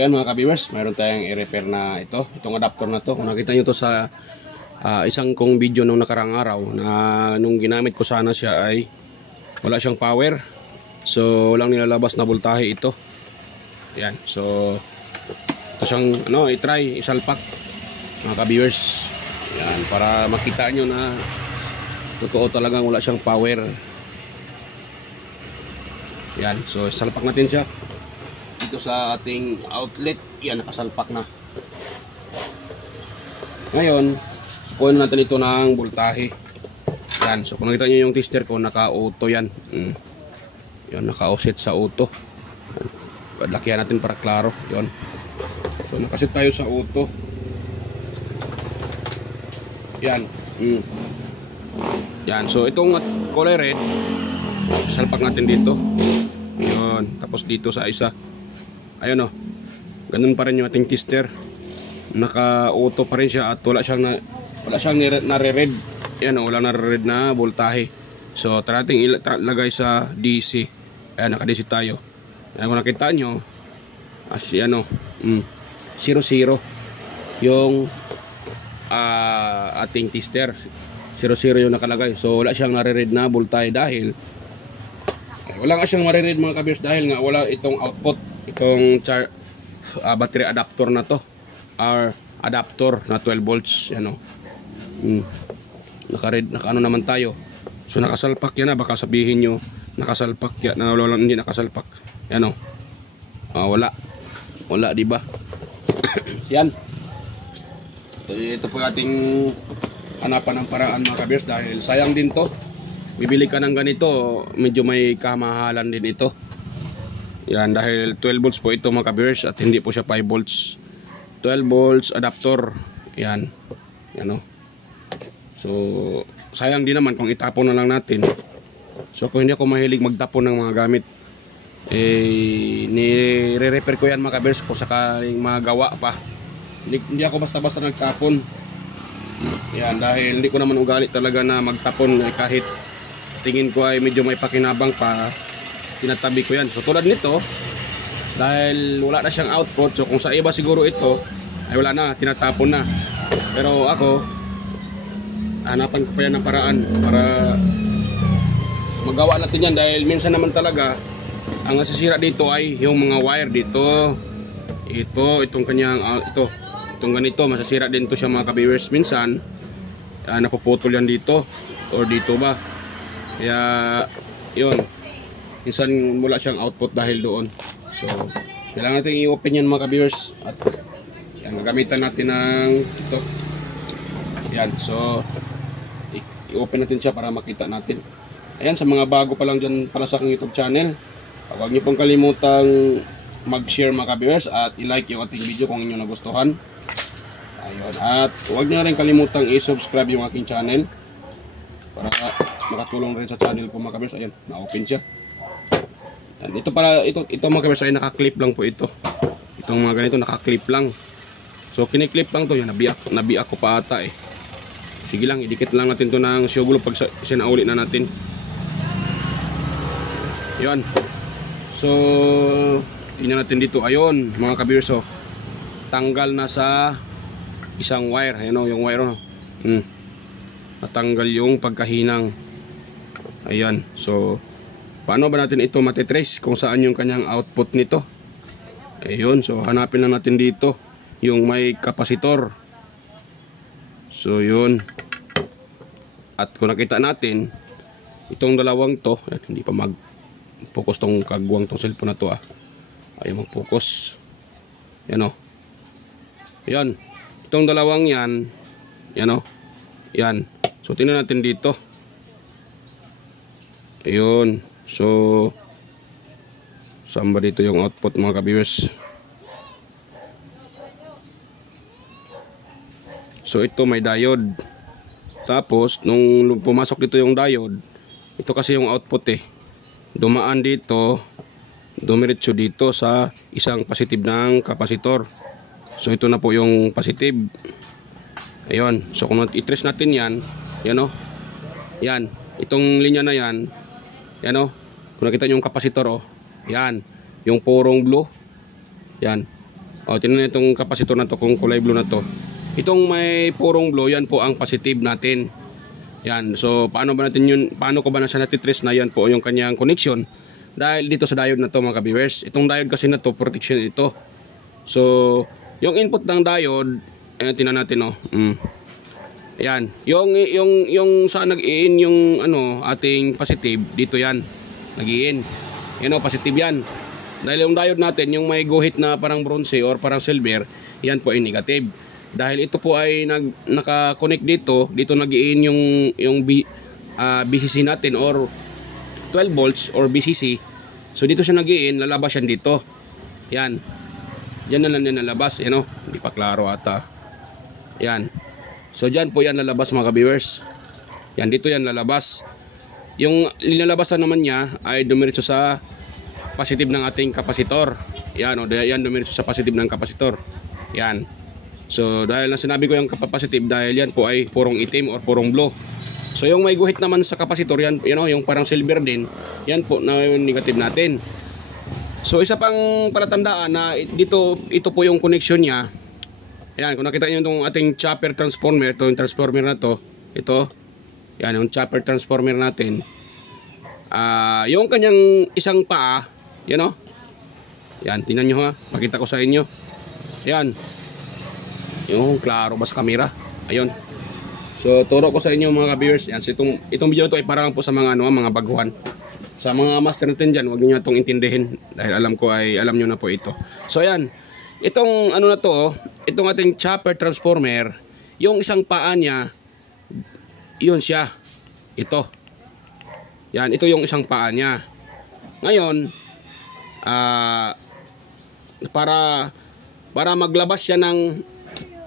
yan mga ka-viewers, mayroon tayong i-repair na itong adapter na to. Kung nakita nyo to sa isang kong video nung nakarang araw na nung ginamit ko sana siya ay wala siyang power. So walang nilalabas na voltahe ito. Yan. So ito siyang i-try, isalpak mga ka-viewers. Yan, para makita nyo na totoo talagang wala siyang power. Yan. So isalpak natin siya dito sa ating outlet. Yan, nakasalpak na. Ngayon kunin natin ito ng voltahe. Yan, so kung nakita nyo yung tester ko, naka-auto yan. Yan, naka-offset sa auto. Lakihan natin para klaro. Yan. So nakaset tayo sa auto. Yan. Yan, so itong kulay red, salpak natin dito. Yan, tapos dito sa isa. Ayun o, ganun pa rin yung ating tester. Naka-auto pa rin siya at wala siyang nare-red. Yan o, wala nare-red na voltahe. So tara natin ilagay sa DC. Ayan, naka-DC tayo. Ayan, kung nakita nyo, as yan o, 0-0 yung ating tester. 0-0 yung nakalagay. So wala siyang nare-red na voltahe dahil wala nga siyang mariread mga ka-viewers dahil nga wala itong output, itong battery adapter na to, or adapter na 12 volts. Yan o, naka-red, naka-ano naman tayo. So nakasalpak yan na, baka sabihin nyo nakasalpak yan, hindi nakasalpak. Yan o, wala diba? Yan, ito po ating hanapan ng paraan mga ka-viewers dahil sayang din to. Bibili ka ng ganito, medyo may kamahalan din ito. Yan, dahil 12 volts po ito mga ka-viewers at hindi po siya 5 volts. 12 volts adapter. Yan. Yan o. So sayang din naman kung itapon na lang natin. So kung hindi ako mahilig magtapon ng mga gamit, nire-repair ko yan mga ka-viewers kung sakaling magawa pa. Hindi ako basta-basta nagtapon. Yan, dahil hindi ko naman ugali talaga na magtapon kahit tingin ko ay medyo may pakinabang pa, tinatabi ko yan. So tulad nito, dahil wala na siyang output, so kung sa iba siguro ito ay wala na, tinatapon na. Pero ako, hanapan ko pa yan ng paraan para magawa natin yan. Dahil minsan naman talaga ang nasisira dito ay yung mga wire dito. Itong kanyang itong ganito, masasira din to siya mga ka-viewers. Minsan napuputol yan dito or dito ba. Kaya yun, minsan wala siyang output dahil doon. So kailangan natin i-open yan mga ka-viewers. At yan, gagamitan natin ng ito. Yan, so i-open natin siya para makita natin. Ayan, sa mga bago pa lang dyan pala sa aking YouTube channel, huwag niyo pong kalimutang mag-share mga ka-viewers at i-like yung ating video kung inyo nagustuhan. Ayun, at huwag niyo rin kalimutang i-subscribe yung aking channel para makatulong rin sa channel ko mga ka-viewers. Ayan, na-open siya. Yan, ito mga ka-viewers ay naka-clip lang po ito. Itong mga ganito naka-clip lang. So kini-clip lang to. Yan, nabiak ko pa ata eh. Sige lang, idikit lang natin to ng show glue pag sinauli na natin. Yan. So tingnan natin dito. Ayun mga ka-viewers, so tanggal na sa isang wire. Ayan o, yung wire o. Natanggal yung pagkahinang. Ayan, so paano ba natin ito matitrace kung saan yung kanyang output nito? Ayun, so hanapin lang natin dito yung may kapasitor. So yun. At kung nakita natin itong dalawang to, ayan, hindi pa mag-focus tong kagwang tong cellphone na to ayaw mag-focus. Yan o. Yan, itong dalawang yan. Yan o. Yan, so tingnan natin dito. Ayun, so saan ba dito yung output mga ka-viewers? So ito may diode. Tapos nung pumasok dito yung diode, ito kasi yung output eh, dumaan dito, dumiretso dito sa isang positive ng kapasitor. So ito na po yung positive. Ayun, so kung i-trace natin yan, yan o, yan, itong linya na yan, yan o, kung nakita nyo yung kapasitor o, yan, yung purong blue, yan, O, tingnan itong kapasitor na to kung kulay blue na to. Itong may purong blue, yan po ang positive natin. Yan. So, paano ba natin yun? Paano ko ba na siya natitrace na yan po yung kanyang connection? Dahil dito sa diode na to mga ka-viewers. Itong diode kasi na to, protection ito. So, yung input ng diode, ayan, tingnan natin, oh. Ayan. Yung saan nag-i-in yung ano, ating positive, dito yan. Nag-i-in. Yan, oh, positive yan. Dahil yung diode natin, yung may guhit na parang bronze or parang silver, yan po ay negative. Dahil ito po ay naka-connect dito nag-i-in yung BCC natin or 12 volts or BCC. So dito siya nag-i-in, lalabas yan dito. Yan. Yan na lang yan lalabas. Yan, oh. Hindi pa klaro ata. Yan. So dyan po yan lalabas mga ka-viewers. Yan, dito yan lalabas. Yung linalabasan naman niya ay dumiretso sa positive ng ating kapasitor. Yan, o, yan dumiretso sa positive ng kapasitor. Yan. So dahil na sinabi ko yung positive, dahil yan po ay purong itim or purong blue. So yung may guhit naman sa kapasitor, yan, you know, yung parang silver din, yan po na yung negative natin. So isa pang palatandaan na dito, ito po yung connection niya. Yan, kung nakita niyo itong ating chopper transformer, ito yung transformer na to, ito, yan yung chopper transformer natin. Yung kanyang isang paa, yan, o. Yan, tingnan nyo ha. Makita ko sa inyo. Yan. Yung klaro ba sa camera? Ayun. So, turo ko sa inyo mga ka-viewers. Yan. So, itong video na to ay parang po sa mga, mga baguhan. Sa mga master natin dyan, huwag nyo itong intindihin. Dahil alam ko ay, alam nyo na po ito. So, yan. Itong ano na to, itong ating chopper transformer, yung isang paa niya, yun siya. Ito. Yan, ito yung isang paa niya. Ngayon, para maglabas siya ng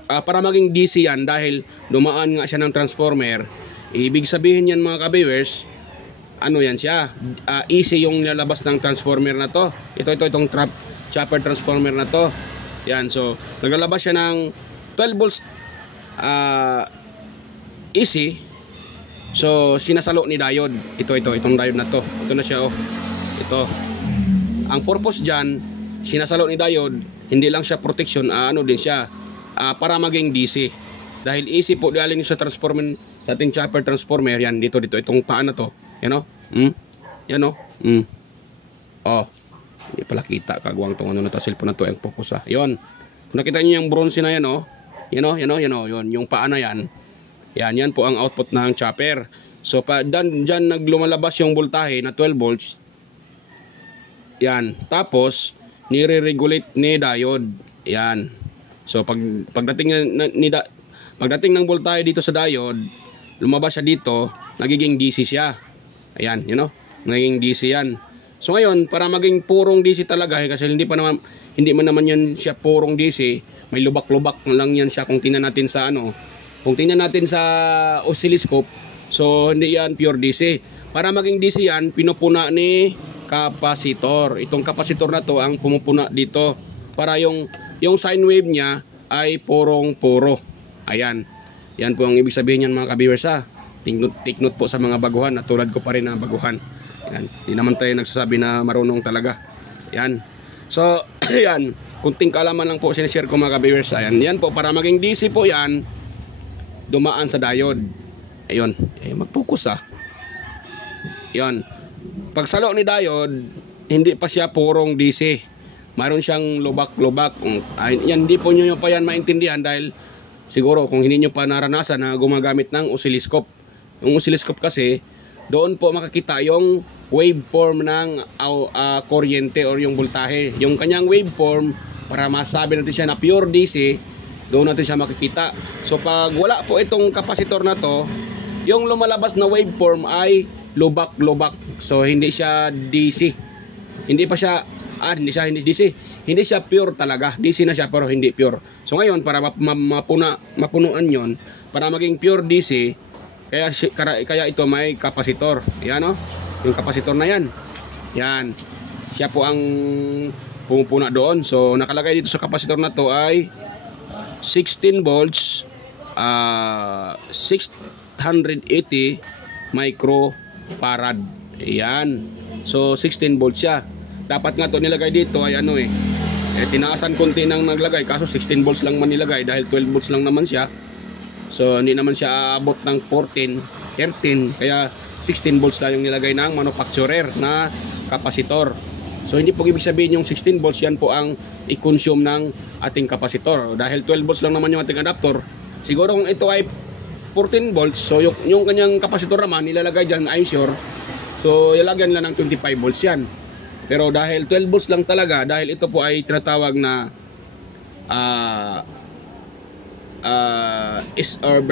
para maging DC yan, dahil dumaan nga siya ng transformer, ibig sabihin yan mga ka-viewers, ano yan siya, easy yung nilabas ng transformer na to. Itong chopper transformer na to. Yan, so naglalabas siya ng 12 volts easy. So sinasalo ni diode. Itong diode na to. Ito na siya, oh. Ito. Ang purpose dyan, sinasalo ni diode, hindi lang siya protection, ano din siya, para maging DC. Dahil easy po dahil sa transformer, sa ating chopper transformer, yan, dito, itong paa na to. Yan, o. Yan, o. Oh. Hindi pala kita, kagawang itong ano na to, cellphone na to, yung focus, ha. Yun. Kung nakita nyo yung bronze na yan, o. Yan, o, yun, yung paa na yan. Yan po ang output ng chopper. So, dyan naglumalabas yung voltahe na 12 volts. Yan. Tapos, nire-regulate ni diode. Yan. So, pagdating ng voltahe dito sa diode, lumabas siya dito, nagiging DC siya. Ayan, you know? Nagiging DC yan. So, ngayon, para maging purong DC talaga, kasi hindi man naman yan siya purong DC, may lubak-lubak lang yan siya kung tingnan natin sa kung tingnan natin sa oscilloscope, so hindi yan pure DC. Para maging DC yan, pinupuna ni kapasitor. Itong kapasitor na to ang pumupuna dito para yung sine wave niya ay purong-puro. Ayan. Yan po ang ibig sabihin niyan mga ka-viewers, ha. Take note po sa mga baguhan, at tulad ko pa rin na baguhan. Yan. Hindi naman tayo nagsasabi na marunong talaga. Yan. So, yan. Kunting kaalaman lang po sinishare ko mga ka-viewers. Ayan. Yan po, para maging DC po yan, dumaan sa diode. Ayun. Mag-focus, ha. Yan. Pagsalo ni diode, hindi pa siya purong DC. Mayroon siyang lubak-lubak. Yan, hindi po nyo pa yan maintindihan dahil siguro kung hindi nyo pa naranasan na gumagamit ng oscilloscope. Yung oscilloscope kasi, doon po makikita yung waveform ng kuryente or yung voltahe. Yung kanyang waveform, para masabi natin siya na pure DC, doon natin siya makikita. So pag wala po itong kapasitor na to, yung lumalabas na waveform ay lubak-lubak. So hindi siya DC. Hindi pa siya hindi DC. Hindi siya pure talaga. DC na siya pero hindi pure. So ngayon para mapunuan 'yon, para maging pure DC, kaya ito may kapasitor. Yan, oh. Yung kapasitor na yan. Yan. Siya po ang pumupuna doon. So nakalagay dito sa kapasitor na to ay 16 volts 680 microfarad. Ayan. So 16 volts siya. Dapat nga to nilagay dito ay tinaasan konti nang naglagay, kaso 16 volts lang man nilagay dahil 12 volts lang naman siya. So hindi naman siya aabot ng 14, 13, kaya 16 volts lang yung nilagay ng manufacturer na kapasitor. So hindi po ibig sabihin yung 16 volts yan po ang i-consume ng ating kapasitor. Dahil 12 volts lang naman yung ating adapter, siguro kung ito ay 14 volts, so yung kanyang kapasitor naman nilalagay dyan, I'm sure, so ilalagyan lang ng 25 volts yan. Pero dahil 12 volts lang talaga, dahil ito po ay tinatawag na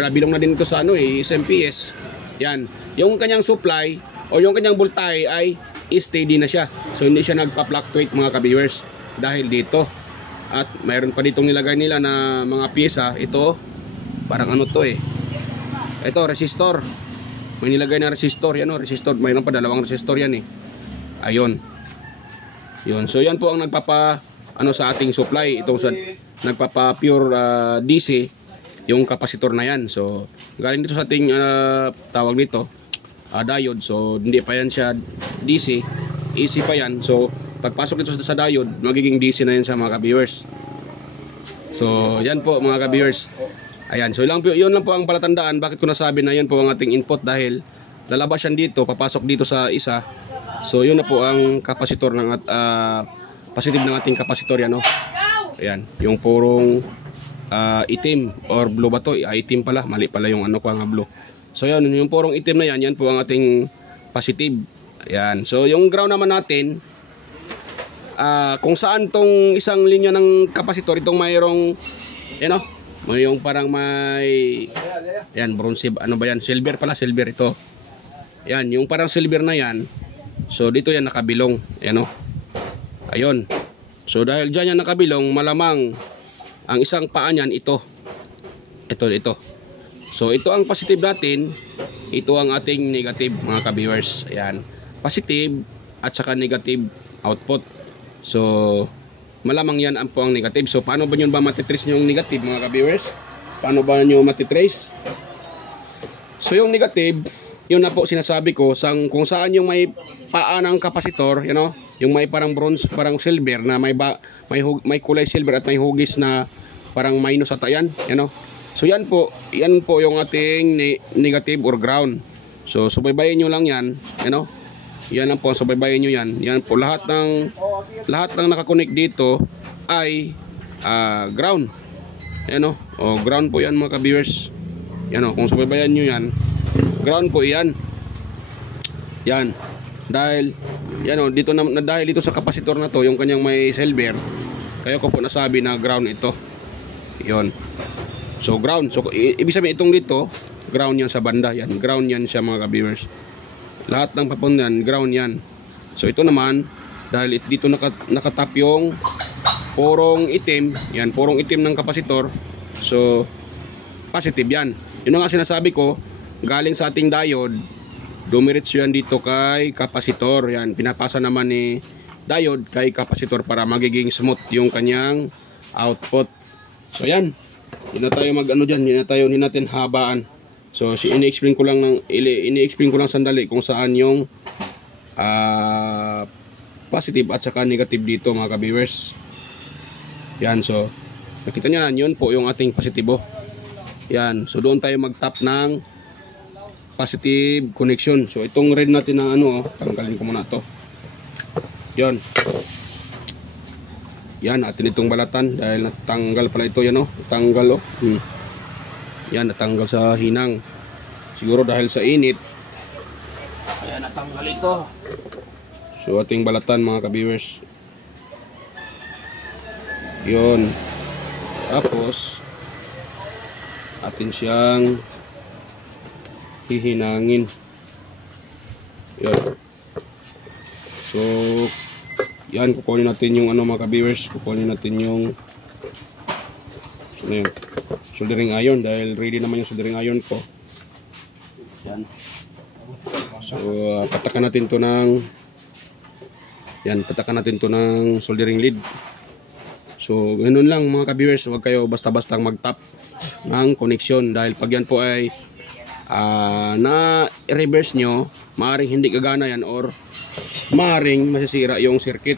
bilong na din ito sa SMPS. Yan, yung kanyang supply o yung kanyang voltahe ay steady na siya. So hindi siya nagpa-fluctuate mga ka-viewers dahil dito. At mayroon pa ditong nilagay nila na mga pyesa. Ito, parang ano to ito, resistor. May nilagay na resistor. Yan resistor. Mayroon pa dalawang resistor yan Ayun. Yun. So yan po ang nagpapa sa ating supply. Itong nagpapa pure DC yung kapasitor na yan. So galing dito sa ating tawag dito diode. So hindi pa yan siya DC, AC pa yan. So pagpasok dito sa diode, magiging DC na yan sa mga ka-viewers. So yan po mga ka-viewers. Ayan, so yun lang po ang palatandaan bakit ko nasabi na yan po ang ating input, dahil lalabas yan dito, papasok dito sa isa. So yun na po ang kapasitor ng positive ng ating kapasitor yan Ayan, yung purong itim or blue ba to? Itim pala, mali pala yung blue. So yun, yung purong itim na yan po ang ating positive. Ayan, so yung ground naman natin, kung saan tong isang linya ng kapasitor, itong mayroong yung parang may bronze, silver pala, silver ito. Yan, yung parang silver na yan. So dito yan nakabilong, ayun. So dahil dyan yan nakabilong, malamang ang isang paa niyan ito. So ito ang positive natin, ito ang ating negative mga ka-viewers. Ayan, positive at saka negative output. So malamang yan ang po ang negative. So paano ba nyo matitrace yung negative mga ka-viewers? Paano ba nyo matitrace? So yung negative, yun na po sinasabi ko, kung saan yung may paa ng kapasitor, yung may parang bronze, parang silver na may kulay silver at may hugis na parang minus ata yan, So yan po yung ating negative or ground. So subaybayin nyo lang yan, Yan lang po, subaybayin nyo yan. Yan po, lahat ng nakakonek dito ay ground. Ground po yan mga ka-viewers. Kung subaybayan nyo yan, ground po yan. Yan. Dahil dahil dito sa kapasitor na to, yung kanyang may silver, kaya ko po nasabi na ground ito. Yon. So ground. So ibig sabihin itong dito, ground yan sa banda. Yan, ground yan siya mga ka-viewers. Lahat ng papundan, ground yan. So ito naman, dahil dito nakatap yung purong itim, yan, purong itim ng kapasitor. So positive yan. Yun nga sinasabi ko, galing sa ating diode, dumiretso yan dito kay kapasitor. Yan, pinapasa naman ni diode kay kapasitor para magiging smooth yung kanyang output. So yan, hindi na tayo hindi natin habaan. So ini-explain ko lang sandali kung saan yung positive at saka negative dito mga ka-viewers. Yan, so nakita nyo yan, yun po yung ating positibo. Yan, so doon tayo mag-tap ng positive connection. So itong red natin na tanggalin ko muna to. Yan. Yan, atin itong balatan dahil natanggal pala ito, natanggal Yan, natanggal sa hinang. Siguro dahil sa init. Ayan, natanggal ito. So ating balatan mga ka-viewers. Yun. Tapos atin siyang hihinangin. Yan. So yan, kukunin natin yung mga ka-viewers, kukunin natin yung soldering iron dahil ready naman yung soldering iron ko. Yan. So patakan natin to ng soldering lead. So ganoon lang mga ka-viewers, huwag kayo basta-basta mag-tap ng connection dahil pag yan po ay na-reverse nyo, maaaring hindi gagana yan or maaaring masisira yung circuit.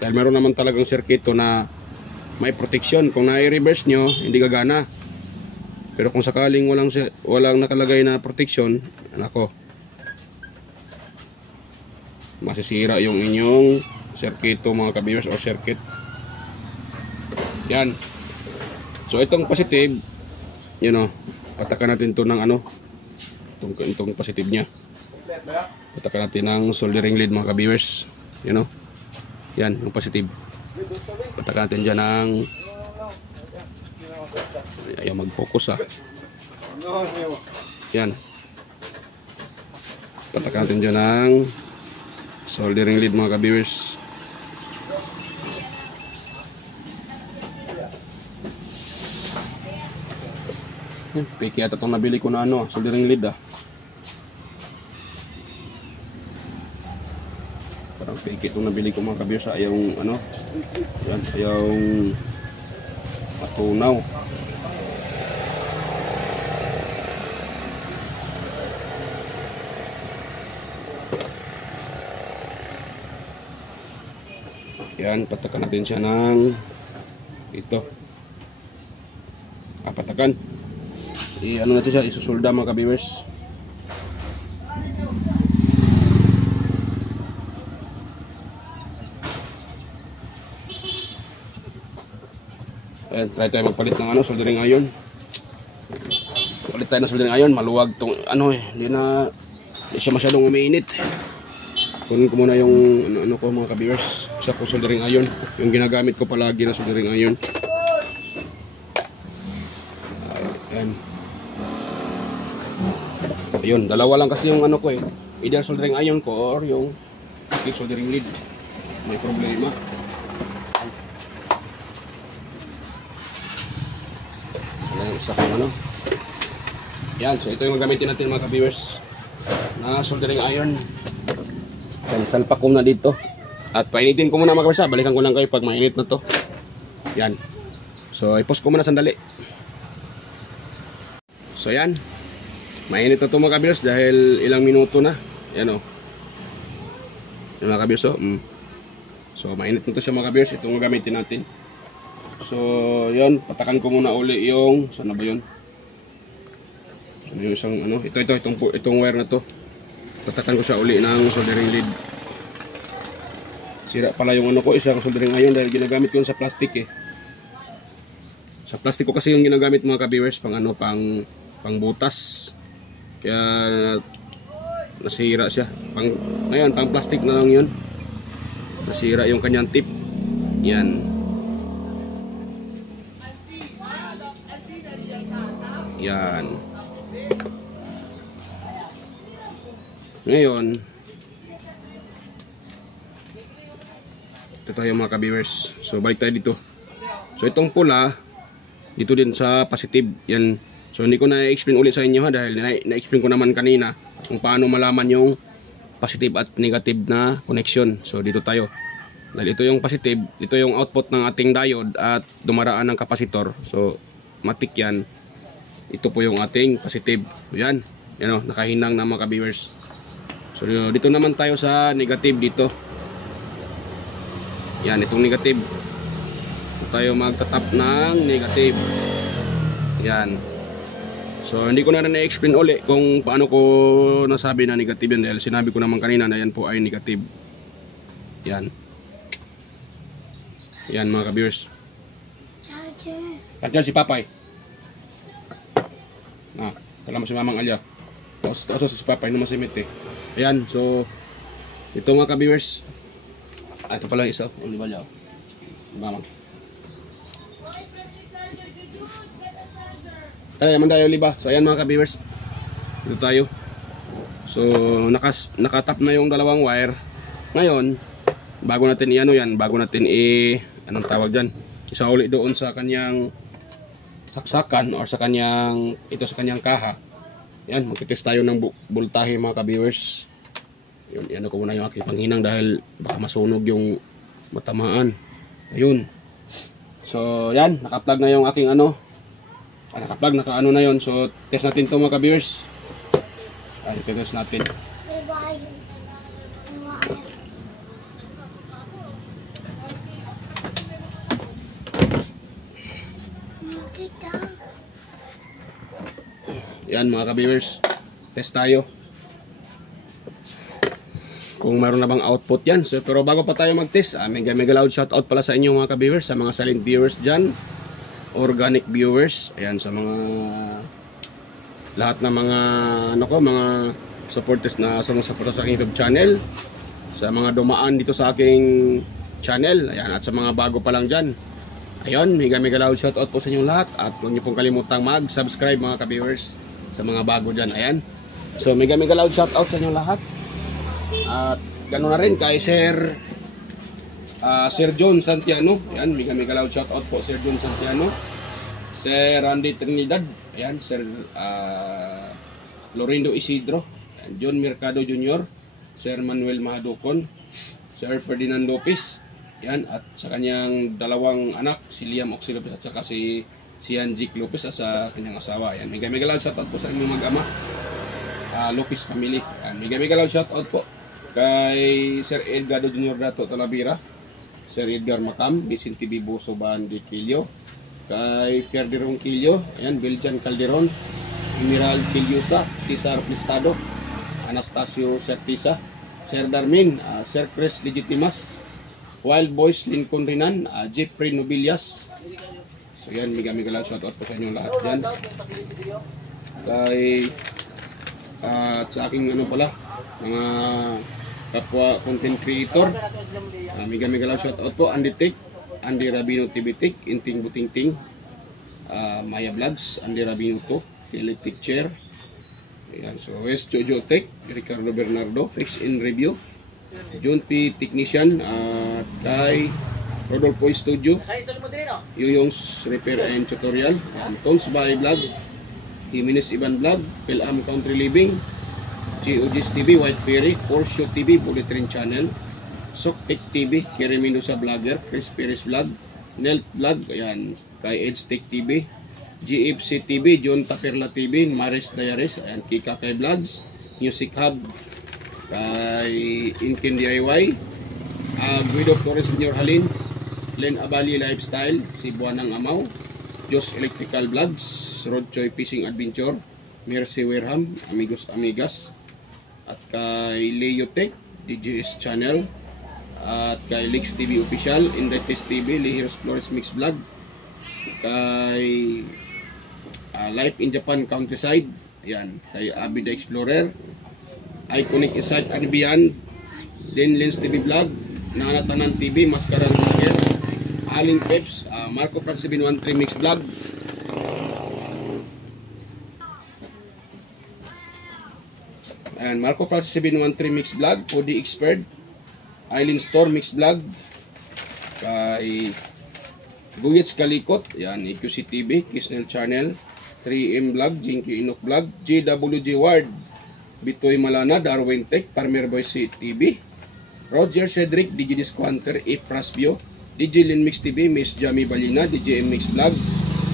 Dahil meron naman talagang sirkito na may protection. Kung na-reverse nyo, hindi gagana. Pero kung sakaling walang nakalagay na protection, nako, masisira yung inyong sirkito mga ka-viewers, o circuit. Yan. So itong positive, you know, patakan natin to ng ano, itong positive nya. Patakan natin ng soldering lead mga ka-viewers. You know, yan, yung positive. Patakan natin dyan ng, ayaw mag-focus yan. Patakan natin dyan ng soldering lead mga ka-viewers. Piki ata itong nabili ko na ano, soldering lead Parang piki itong nabili ko mga ka-viewers. Ayaw ano, yan, ayaw matunaw. Yan, patakan natin siya ng ito. Patakan. Ano natin siya, isusulda mga ka-viewers. Ayan, try tayo magpalit ng ano, soldering iron. Palit tayo ng soldering iron, maluwag tong ano hindi siya masyadong umiinit. Kunin ko muna yung ano ko mga ka-viewers, isa ko soldering iron, yung ginagamit ko palagi na soldering iron. Ayan. Ayun, dalawa lang kasi yung ano ko either soldering iron ko or yung soldering lead. May problema. Ayan, isa kong ano. Yan, so ito yung gagamitin natin mga ka-viewers na soldering iron. Yan, salpak ko na dito. At painitin ko muna mga ka-viewers. Balikan ko lang kayo pag mainit na to. Yan. So, i-post ko muna sandali. So, yan. Mainit na ito mga ka-viewers dahil ilang minuto na. Yan o. Yan mga ka-viewers o. So mainit na ito siya mga ka-viewers. Ito ang gamitin natin. So yan. Patakan ko muna uli yung. Saan na ba yun? So yung isang ano. Itong wire na to. Patakan ko siya uli ng soldering lead. Sira pala yung ano ko. Isang soldering iron dahil ginagamit ko sa plastic Sa plastic ko kasi yung ginagamit mga ka-viewers. Pang ano. Pang butas. Kaya nasira siya. Ngayon, pang plastic na lang yun. Nasira yung kanyang tip. Yan. Yan. Ngayon, ito tayo mga ka-viewers. So, balik tayo dito. So, itong pula, dito din sa positive. Yan. So hindi ko na-explain ulit sa inyo dahil na-explain ko naman kanina kung paano malaman yung positive at negative na connection. So dito tayo. Dahil ito yung positive, ito yung output ng ating diode at dumaraan ng kapasitor. So matik yan. Ito po yung ating positive. Yan. Yan o, nakahinang na mga ka-viewers. So dito naman tayo sa negative dito. Yan, itong negative. Dito tayo magtatap ng negative. Yan. So hindi ko na rin na-explain ulit kung paano ko nasabi na negative yan dahil sinabi ko naman kanina na yan po ay negative. Yan. Yan mga ka-viewers. Charger si Papay. Kala mo si Mamang Alya. Oso si Papay naman si Mite. Ayan, so ito mga ka-viewers. Ito pala yung isa. Uli ba liyaw? Mamang. Ay, naman tayo liba. So ayan mga ka-viewers. Dito tayo. So nakatap na yung dalawang wire. Ngayon, bago natin i-ano yan, bago natin anong tawag dyan, isauli doon sa kanyang saksakan or sa kanyang kaha. Yan, magtitest tayo ng voltahe mga ka-viewers. Yun, i-ano ko muna yung aking panghinang dahil baka masunog yung matamaan. Ayun. So yan, naka-plug na yung aking ano. Naka-plug, naka-ano na yun. So test natin to mga ka-viewers. Test natin. Yan mga ka-viewers, test tayo kung mayroon na bang output yan. So, pero bago pa tayo mag-test, mega loud shoutout pala sa inyo mga ka-viewers, sa mga silent viewers dyan, organic viewers, ayan, sa mga lahat ng mga mga supporters na sumusuporta sa aking YouTube channel, sa mga dumaan dito sa aking channel, ayan, at sa mga bago pa lang dyan. Ayun, mega loud shoutout po sa inyong lahat, at huwag niyo pong kalimutang mag-subscribe mga ka-viewers sa mga bago dyan. Ayan, so mega loud shoutout sa inyong lahat. At ganoon na rin kay Sir John Santiano. Ayan, mega loud shoutout po Sir John Santiano, Sir Randy Trinidad, ayan, Sir Lorindo Isidro, ayan, John Mercado Jr., Sir Manuel Mahadukon, Sir Ferdinand Lopez, ayan, at sa kanyang dalawang anak, si Liam Oxy Lopez at saka si Sian Jake Lopez at sa kanyang asawa. Ayan, mega loud shoutout po sa inyong mag-ama, Lopez family. Ayan, mega loud shoutout po kay Sir Edgardo Jr. Dato Talavera, Sir Edgar Macam, Vicente Biboso Bandi Quillo, kay Pierre de Ronquillo, ayan, Beljan Calderon, Emerald Quillosa, Cesar Plistado, Anastasio Certisa, Sir Darmin, Sir Chris Legitimas, Wild Boys Lincoln Rinan, Jeffrey Nobilias. So yan, mega loud shoutout po sa inyong lahat dyan. Kay at sa aking pala, mga kapwa content creator, mega loud shoutout po, Andy Tech, Andy Rabino TV Tech, Inting Butingting, Maya Vlogs, Andy Rabino to, Electric Chair, ayan, so West Jojo Tech, Ricardo Bernardo, Fix in Review, John P Technician, kay Rodolfo Studio, Yuyong's Repair and Tutorial, Tons by Vlog, Jimenez Iban Vlog, Pelam Country Living, GOG's TV, White Ferry, Porsche TV, Bullet Train Channel, Soktek TV, Kerry Mendoza Vlogger, Chris Perez Vlog, Nelt Vlog, ayan, kay Edge Tech TV, GFC TV, John Taperla TV, Maris Diaries, ayan, Kika kay Vlogs, Music Hub, kay Inkin DIY, Guido Flores Jr. Halin, Len Abali Lifestyle, si Buanang Amaw, Jos Electrical Vlogs, Rod Choi Fishing Adventure, Mercy Wareham, Amigos Amigas, at kay Leo Tech, DJS Channel, at kay Lex TV Official, Indectes TV, Lehiros Flores Mix Vlog, kay Life in Japan Countryside, ayan, kay Abida Explorer, Iconic Insight and Beyond, Lens TV Vlog, Nanatanan TV, Mascaran Vlogger, Aling Peps, Marco Prat 713 Mix Vlog, and Marco Prat 713 Mix Vlog, Cody Expert, Island Store Mix Vlog, kay Guyets Kalikot, yan, EQC TV, Kisnel Channel, 3M Vlog, Jinky Inok Vlog, JWG Ward, Bitoy Malana, Darwin Tech, Farmer Boy TV, Roger Cedric, DJ Disquanter, Prasbio, DJ Lin Mix TV, Miss Jamie Balina, DJ Mix Vlog,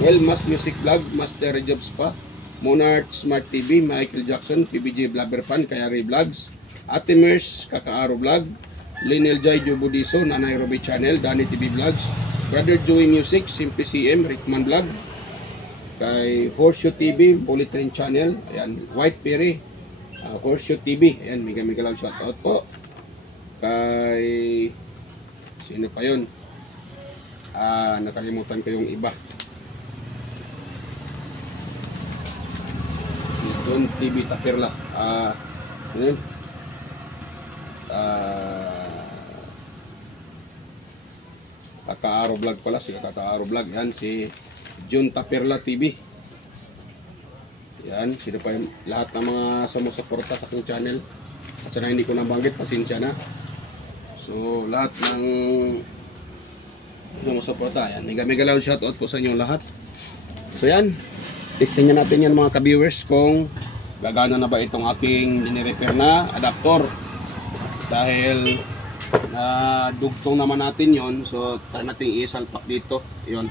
Well Mas Music Vlog, Master Jobs Pa, Monarch Smart TV, Michael Jackson, PBJ Blabber Fan, Kayari Vlogs, Ate Mers, Kakaaro Vlog, Linel Jai Jobudiso, Nanay Roby Channel, Danny TV Vlogs, Brother Joey Music, Simply CM, Rickman Vlog, kay Horseshoe TV, Bullet Train Channel, ayan, White Perry, Horseshoe TV, ayan, mega loud shoutout po. Kay sino pa yun? Nakalimutan ko yung iba. Don TV Taperla, ano yun? Kakaaro Vlog pala, si Kakaaro Vlog, yan, si John Taperla TV, yan, sino pa yun? Lahat ng mga sumusuporta sa aking channel, at sana hindi ko nabanggit, pasensya na. So lahat ng sumusuporta, yan, mega loud shoutout po sa inyong lahat. So yan, testing natin yan mga ka-viewers kung gagana na ba itong aking dinirepair na adapter, dahil na dugtong naman natin yon. So try natin i-salpak dito, yon,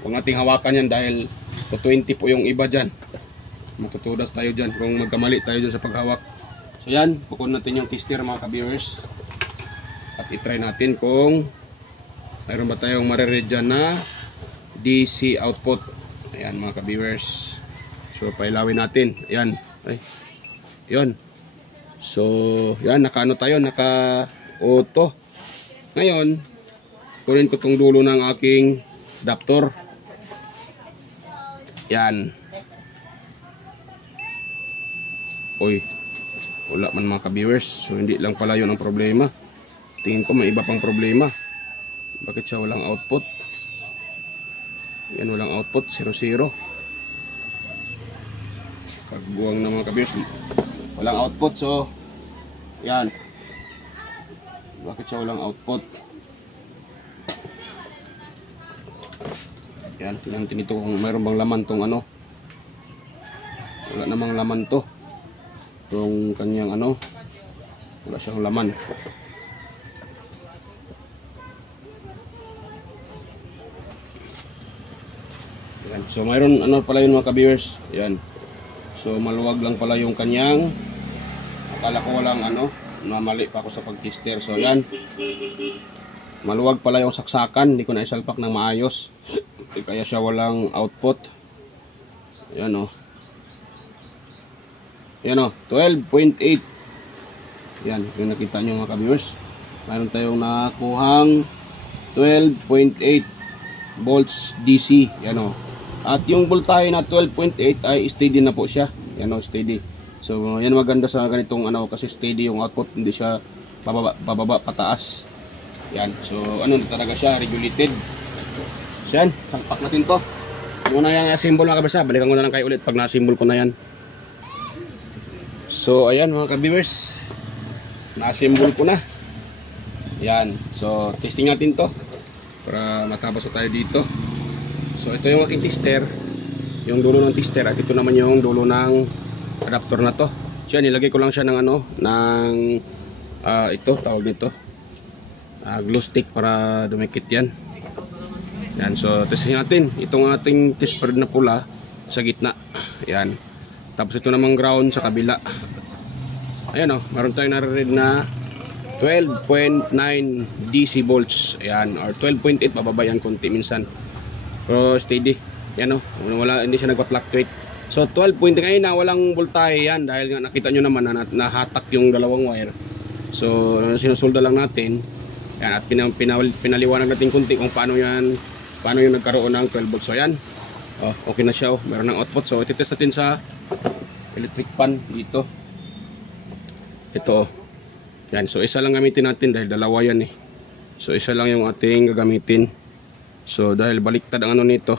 kung ating hawakan yan, dahil 220 po yung iba dyan, matutudas tayo dyan kung magkamali tayo dyan sa paghawak. So yan, pukunin natin yung tester mga ka-viewers, at i-try natin kung mayroon ba tayong mariread dyan na DC output. Ayan mga ka-viewers. So pailawin natin. Ayan. Ay. Yun. So yan, naka-ano tayo, naka-auto. Ngayon, kunin ko tong dulo ng aking adapter. Yan. Uy, wala man mga ka-viewers. So hindi lang pala yun ang problema. Tingin ko may iba pang problema. Bakit siya walang output? Yan, walang output, 0-0. Kagbuwang na mga ka-viewers. Walang output, so yan. Bakit siya walang output? Yan, tingnan ito kung mayroon bang laman tong ano. Wala namang laman to. Tong kanyang ano, wala siyang laman. Yan. So mayroon ano pala yun mga ka-viewers. Yan. So maluwag lang pala yung kanyang, akala ko walang ano, namali pa ako sa pag-tester. So yan, maluwag pala yung saksakan, hindi ko na isalpak ng maayos. Kaya siya walang output. Yan o. Yan o, 12.8. Yan, yung nakita nyo mga ka-viewers. Mayroon tayong nakuhang 12.8 volts DC. Yan o. At yung voltahe na 12.8 ay steady na po siya. Yan o, steady. So yan maganda sa ganitong ano, kasi steady yung output, hindi siya bababa pataas. Yan. So ano na talaga siya, regulated. So yan, salpak natin to. Muna yung symbol mga kabisa, balikan ko na lang kayo ulit pag na-symbol ko na yan. So ayan mga ka-viewers, na-symbol ko na. Yan. So testing natin to para matapos na tayo dito. So ito yung aking tester, yung dulo ng tester, at ito naman yung dulo ng adapter na to. So yan, nilagay ko lang siya ng ano, ng ito, tawag nito, glue stick para dumikit yan. Yan, so testing natin itong ating test pad na pula sa gitna. Yan. Tapos ito namang ground sa kabila. Ayan o, meron tayong nare-read na 12.9 DC volts. Ayan, or 12.8, bababa yan konti minsan. Pero steady. Yan o, wala, hindi siya nagpa-fluctuate. So 12 point ngayon na walang voltahe yan dahil nga nakita nyo naman na nahatak yung dalawang wire. So sinusolda lang natin. Yan, at pinaliwanag natin kunti kung paano yan, paano yung nagkaroon ng 12 volts. So yan, okay na siya. Meron ng output. So ititest natin sa electric pan dito. Ito. Yan, so isa lang gamitin natin dahil dalawa yan eh. So isa lang yung ating gagamitin. So dahil baliktad ang ano nito,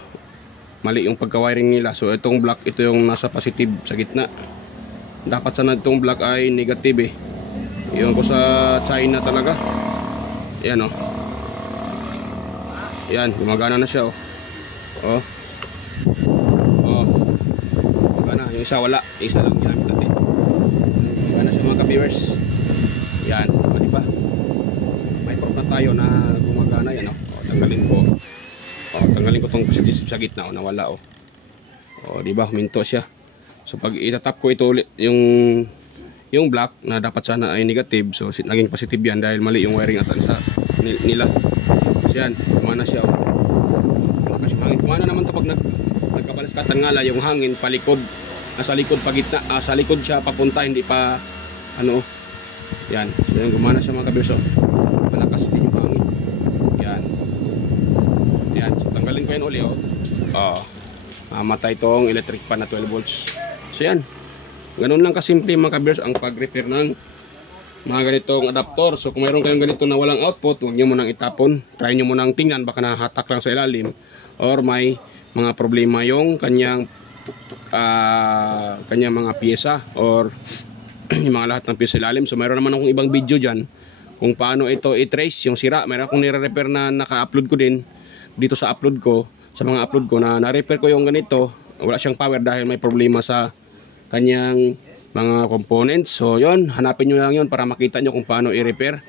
mali yung pagka-wiring nila. So itong black, ito yung nasa positive sa gitna. Dapat sana itong black ay negative eh. Iyon ko sa China talaga. Yan o. Yan, gumagana na siya o. Gumagana. Yung isa wala. Isa lang ginamit natin. Gumagana siya mga ka-viewers. Yan, diba? May proof na tayo na gumagana. Yan o. Tanggalin ko. Tanggalin ko tong positive sa gitna, nawala o. Di ba, huminto siya. So pag itatap ko ito ulit yung black na dapat sana ay negative, so naging positive yan dahil mali yung wiring atan sa nila. So yan, kumana siya o. Kumana naman to pag nagkabalaskatan nga lang yung hangin palikod, nasa likod pa gitna, sa likod siya papunta, hindi pa ano. Yan, so yan, gumana siya mga kabirso. Malakas din yung hangin. Yan. Yan, so tanggalin ko yan uli o. Mamatay itong electric pan na 12 volts. So yan, ganun lang kasimple mga kabers ang pag-repair ng mga ganitong adapter. So kung mayroon kayong ganito na walang output, huwag nyo munang itapon. Try nyo munang tingnan, baka nahatak lang sa ilalim or may mga problema yung kanyang mga pyesa or yung mga lahat ng pyesa ilalim. So mayroon naman akong ibang video dyan kung paano ito i-trace yung sira. Mayroon akong nire-repair na naka-upload ko din dito sa upload ko, sa mga upload ko na na-repair ko yung ganito. Wala siyang power dahil may problema sa kanyang mga components. So yon, hanapin nyo lang yon para makita nyo kung paano i-repair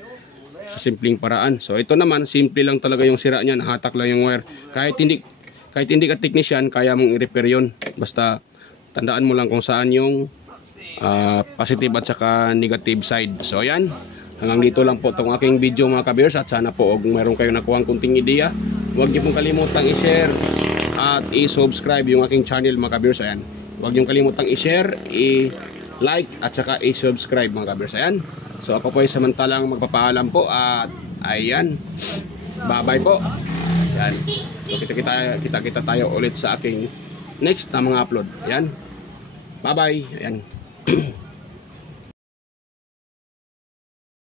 sa simpleng paraan. So ito naman, simple lang talaga yung sira niya, nahatak lang yung wire. Kahit hindi ka technician, kaya mong i-repair yon. Basta tandaan mo lang kung saan yung positive at saka negative side. So yan, hanggang dito lang po itong aking video mga ka-viewers, at sana po kung meron kayo nakuhang kunting ideya, huwag niyo pong kalimutang i-share, at i-subscribe yung aking channel mga ka-viewers. Ayan. Huwag niyong kalimutang i-share, i-like at saka i-subscribe mga ka-viewers. Ayan. So ako po ay samantalang magpapaalam po at ayan. Bye-bye po. Ayan. So kita tayo ulit sa aking next na mga upload. Ayan. Bye-bye. Ayan.